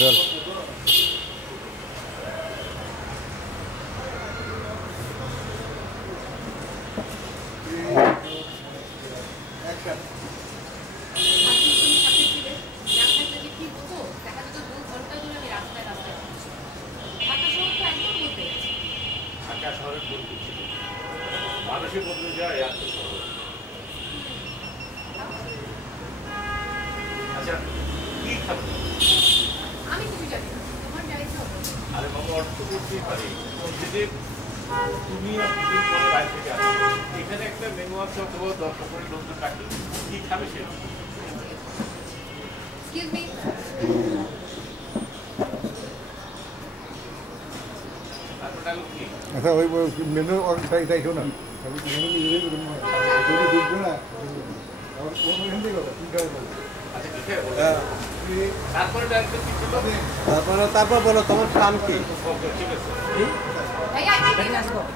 Role. মানুষের বদলে যায় এত সহজ। আচ্ছা কি খাবো আমি কিছু জানি না, তোমার যাইতে হবে। আরে বাবা অর্থ করতেই পারি যদি তুমি দুদিন পরে বাইরে থেকে আসো এখানে একটা মেনু আছে অথবা দরকার পড়ে লোকজন ডাকি কি খাবে সে এক্সকিউজ মি, তারপর ডাকলো কি আচ্ছা ওই মেনু চাইছো না আচ্ছা কি খাবে তারপরে ডাকলো কি ছিল তারপর বলো তোমার প্ল্যান কি? ওকে ঠিক আছে কি